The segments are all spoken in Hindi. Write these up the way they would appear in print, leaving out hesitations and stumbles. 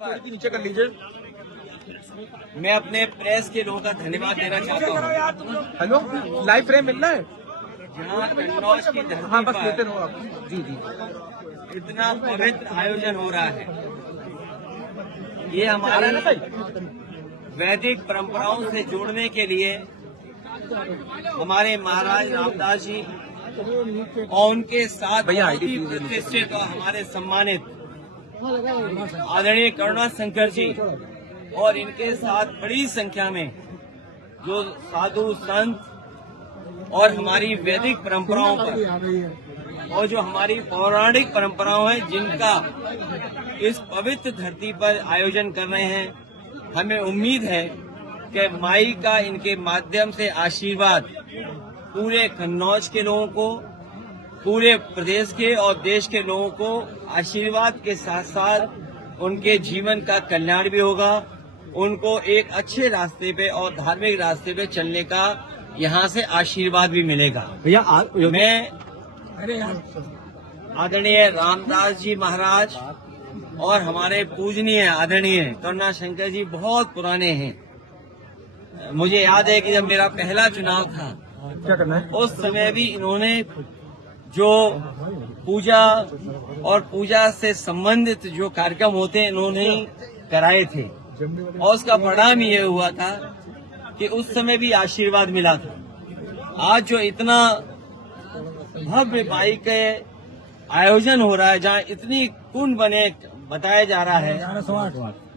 नीचे कर लीजिए। मैं अपने प्रेस के लोगों का धन्यवाद देना चाहता हूँ। हेलो, लाइव फ्रेम मिल रहा है? जहाँ कन्नौज की हाँ, बस धरती लेते पर रहो आप। जी जी। इतना पवित्र आयोजन हो रहा है, ये हमारी वैदिक परंपराओं से जोड़ने के लिए हमारे महाराज रामदास जी और उनके साथ बहुत ही प्रतिष्ठित और हमारे सम्मानित आदरणीय करुणाशंकर जी और इनके साथ बड़ी संख्या में जो साधु संत और हमारी वैदिक परंपराओं पर और जो हमारी पौराणिक परंपराओं हैं जिनका इस पवित्र धरती पर आयोजन कर रहे हैं, हमें उम्मीद है कि माई का इनके माध्यम से आशीर्वाद पूरे कन्नौज के लोगों को, पूरे प्रदेश के और देश के लोगों को आशीर्वाद के साथ साथ उनके जीवन का कल्याण भी होगा, उनको एक अच्छे रास्ते पे और धार्मिक रास्ते पे चलने का यहाँ से आशीर्वाद भी मिलेगा। मैं आदरणीय रामदास जी महाराज और हमारे पूजनीय आदरणीय करुणाशंकर जी बहुत पुराने हैं। मुझे याद है कि जब मेरा पहला चुनाव था क्या करना है? उस समय भी इन्होंने जो पूजा और पूजा से संबंधित जो कार्यक्रम होते हैं इन्होंने कराए थे और उसका परिणाम ये हुआ था कि उस समय भी आशीर्वाद मिला था। आज जो इतना भव्य माई के आयोजन हो रहा है, जहाँ इतनी कुंड बने बताया जा रहा है,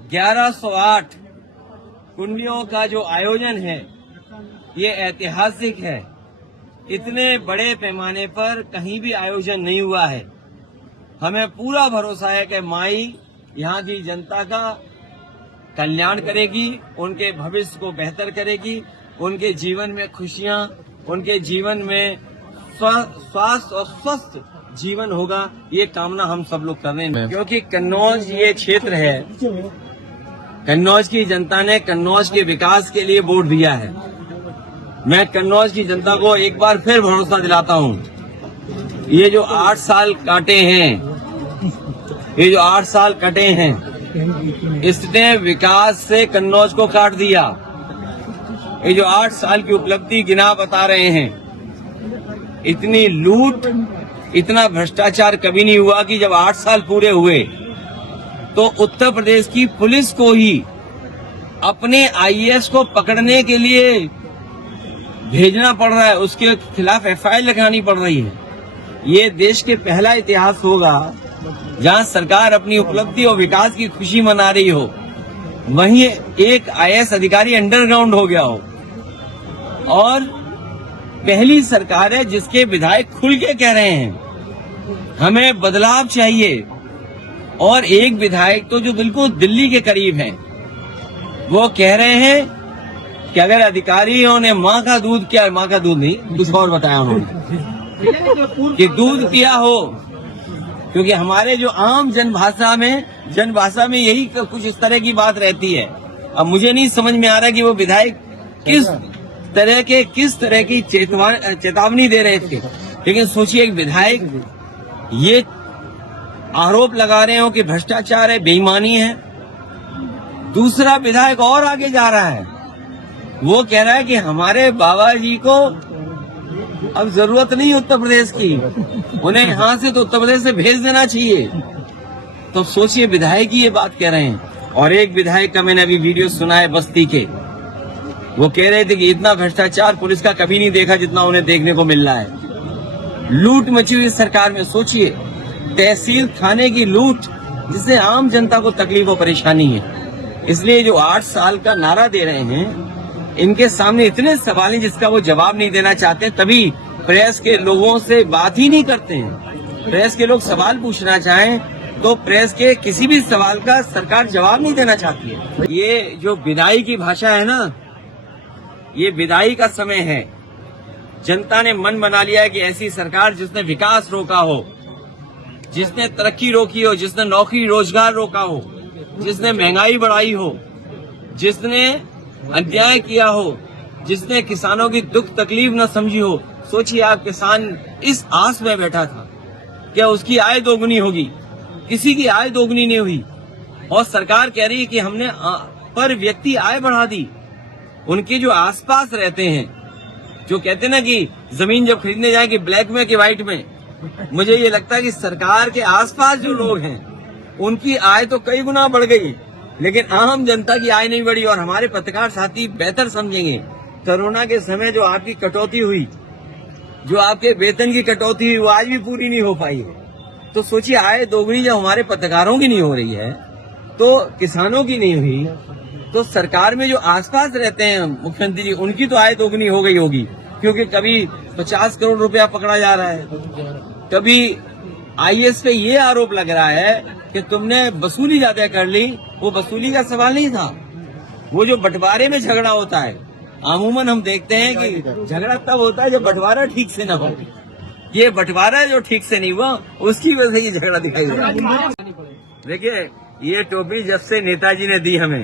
1108 कुंडियों का जो आयोजन है ये ऐतिहासिक है। इतने बड़े पैमाने पर कहीं भी आयोजन नहीं हुआ है। हमें पूरा भरोसा है कि माई यहाँ की जनता का कल्याण करेगी, उनके भविष्य को बेहतर करेगी, उनके जीवन में खुशियाँ, उनके जीवन में स्वास्थ्य और स्वस्थ जीवन होगा, ये कामना हम सब लोग कर रहे हैं। क्योंकि कन्नौज ये क्षेत्र है, कन्नौज की जनता ने कन्नौज के विकास के लिए वोट दिया है। मैं कन्नौज की जनता को एक बार फिर भरोसा दिलाता हूँ, ये जो 8 साल काटे हैं, इसने विकास से कन्नौज को काट दिया। ये जो 8 साल की उपलब्धि गिना बता रहे हैं, इतनी लूट, इतना भ्रष्टाचार कभी नहीं हुआ कि जब 8 साल पूरे हुए तो उत्तर प्रदेश की पुलिस को ही अपने आईएएस को पकड़ने के लिए भेजना पड़ रहा है, उसके खिलाफ एफआईआर लगानी पड़ रही है। ये देश के पहला इतिहास होगा जहां सरकार अपनी उपलब्धि और विकास की खुशी मना रही हो, वहीं एक आईएएस अधिकारी अंडरग्राउंड हो गया हो। और पहली सरकार है जिसके विधायक खुल के कह रहे हैं हमें बदलाव चाहिए। और एक विधायक तो जो बिल्कुल दिल्ली के करीब हैं, वो कह रहे हैं कि अगर अधिकारियों ने माँ का दूध नहीं कुछ और बताया उन्होंने कि दूध पिया हो, क्योंकि हमारे जो आम जनभाषा में यही कुछ इस तरह की बात रहती है। अब मुझे नहीं समझ में आ रहा कि वो विधायक किस तरह की चेतावनी दे रहे थे। लेकिन सोचिए, एक विधायक ये आरोप लगा रहे हो कि भ्रष्टाचार है, बेईमानी है। दूसरा विधायक और आगे जा रहा है, वो कह रहा है कि हमारे बाबा जी को अब जरूरत नहीं उत्तर प्रदेश की, उन्हें यहाँ से तो उत्तर प्रदेश से भेज देना चाहिए। तो सोचिए, विधायक ही ये बात कह रहे हैं। और एक विधायक का मैंने अभी वीडियो सुना है बस्ती के, वो कह रहे थे कि इतना भ्रष्टाचार पुलिस का कभी नहीं देखा जितना उन्हें देखने को मिल रहा है। लूट मची हुई सरकार में, सोचिए, तहसील थाने की लूट, जिससे आम जनता को तकलीफ और परेशानी है। इसलिए जो 8 साल का नारा दे रहे हैं, इनके सामने इतने सवाल हैं जिसका वो जवाब नहीं देना चाहते, तभी प्रेस के लोगों से बात ही नहीं करते हैं। प्रेस के लोग सवाल पूछना चाहें तो प्रेस के किसी भी सवाल का सरकार जवाब नहीं देना चाहती है। ये जो विदाई की भाषा है ना, ये विदाई का समय है। जनता ने मन बना लिया है कि ऐसी सरकार जिसने विकास रोका हो, जिसने तरक्की रोकी हो, जिसने नौकरी रोजगार रोका हो, जिसने महंगाई बढ़ाई हो, जिसने अन्याय किया हो, जिसने किसानों की दुख तकलीफ न समझी हो। सोचिए, आप किसान इस आस में बैठा था क्या उसकी आय दोगुनी होगी, किसी की आय दोगुनी नहीं हुई। और सरकार कह रही है कि हमने पर व्यक्ति आय बढ़ा दी। उनके जो आसपास रहते हैं, जो कहते हैं ना कि जमीन जब खरीदने जाए कि ब्लैक में कि व्हाइट में, मुझे ये लगता है कि सरकार के आसपास जो लोग हैं उनकी आय तो कई गुना बढ़ गई, लेकिन आम जनता की आय नहीं बढ़ी। और हमारे पत्रकार साथी बेहतर समझेंगे, कोरोना के समय जो आपकी कटौती हुई, जो आपके वेतन की कटौती हुई, वो आज भी पूरी नहीं हो पाई है। तो सोचिए, आय दोगुनी जब हमारे पत्रकारों की नहीं हो रही है तो किसानों की नहीं हुई, तो सरकार में जो आसपास रहते हैं मुख्यमंत्री जी, उनकी तो आय दोगुनी हो गई होगी। क्योंकि कभी 50 करोड़ रुपया पकड़ा जा रहा है, कभी आईएएस पे ये आरोप लग रहा है कि तुमने वसूली ज्यादा कर ली। वो वसूली का सवाल नहीं था, वो जो बंटवारे में झगड़ा होता है। अमूमन हम देखते हैं कि झगड़ा तब होता है जब बंटवारा ठीक से न हो। ये बंटवारा जो ठीक से नहीं हुआ, उसकी वजह से ये झगड़ा दिखाई दे रहा है। देखिए, ये टोपी जब से नेताजी ने दी हमें,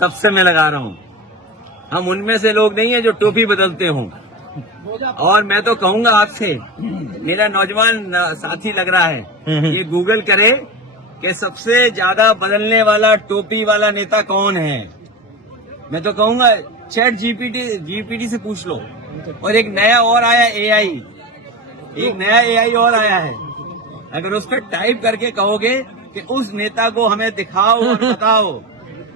तब से मैं लगा रहा हूँ। हम उनमें से लोग नहीं है जो टोपी बदलते हों। और मैं तो कहूंगा आपसे, मेरा नौजवान साथी लग रहा है, ये गूगल करे कि सबसे ज्यादा बदलने वाला टोपी वाला नेता कौन है। मैं तो कहूंगा चैट जीपीटी से पूछ लो। और एक नया और आया एआई, एक नया एआई और आया है। अगर उस पर टाइप करके कहोगे कि उस नेता को हमें दिखाओ और बताओ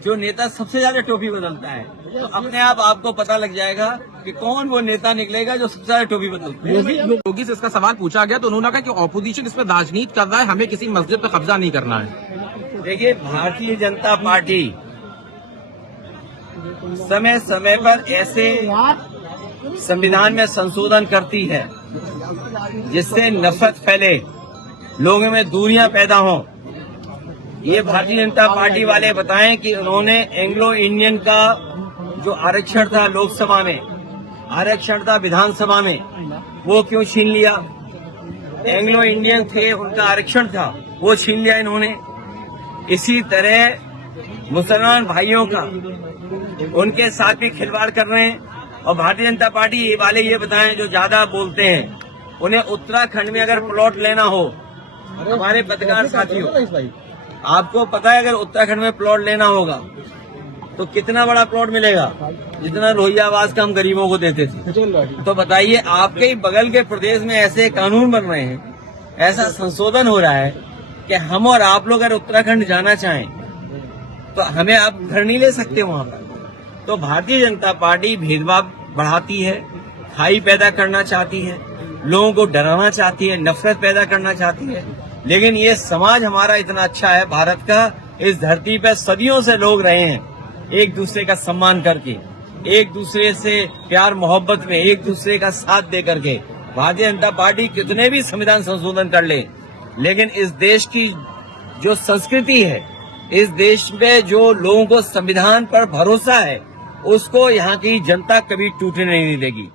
जो नेता सबसे ज्यादा टोपी बदलता है, तो अपने आप आपको पता लग जाएगा कि कौन वो नेता निकलेगा जो सबसे ज्यादा टोपी बदलता है। योगी से इसका सवाल पूछा गया तो उन्होंने कहा कि ऑपोजिशन इस पर राजनीति कर रहा है, हमें किसी मस्जिद पर कब्जा नहीं करना है। देखिए, भारतीय जनता पार्टी समय समय पर ऐसे संविधान में संशोधन करती है जिससे नफरत फैले, लोगों में दूरियां पैदा हों। ये भारतीय जनता पार्टी वाले बताएं कि उन्होंने एंग्लो इंडियन का जो आरक्षण था लोकसभा में, आरक्षण था विधानसभा में, वो क्यों छीन लिया। एंग्लो इंडियन थे, उनका आरक्षण था, वो छीन लिया इन्होंने। इसी तरह मुसलमान भाइयों का, उनके साथ भी खिलवाड़ कर रहे हैं। और भारतीय जनता पार्टी वाले ये बताएं जो ज्यादा बोलते हैं, उन्हें उत्तराखंड में अगर प्लॉट लेना हो, हमारे पत्रकार साथियों, आपको पता है अगर उत्तराखंड में प्लॉट लेना होगा तो कितना बड़ा प्लॉट मिलेगा, जितना रोहिया आवास का हम गरीबों को देते थे। तो बताइए, आपके ही बगल के प्रदेश में ऐसे कानून बन रहे हैं, ऐसा संशोधन हो रहा है कि हम और आप लोग अगर उत्तराखंड जाना चाहें तो हमें आप घर नहीं ले सकते वहां पर। तो भारतीय जनता पार्टी भेदभाव बढ़ाती है, खाई पैदा करना चाहती है, लोगों को डराना चाहती है, नफरत पैदा करना चाहती है। लेकिन ये समाज हमारा इतना अच्छा है भारत का, इस धरती पे सदियों से लोग रहे हैं एक दूसरे का सम्मान करके, एक दूसरे से प्यार मोहब्बत में, एक दूसरे का साथ दे करके। भारतीय जनता पार्टी कितने भी संविधान संशोधन कर ले, लेकिन इस देश की जो संस्कृति है, इस देश में जो लोगों को संविधान पर भरोसा है, उसको यहाँ की जनता कभी टूटने नहीं देगी।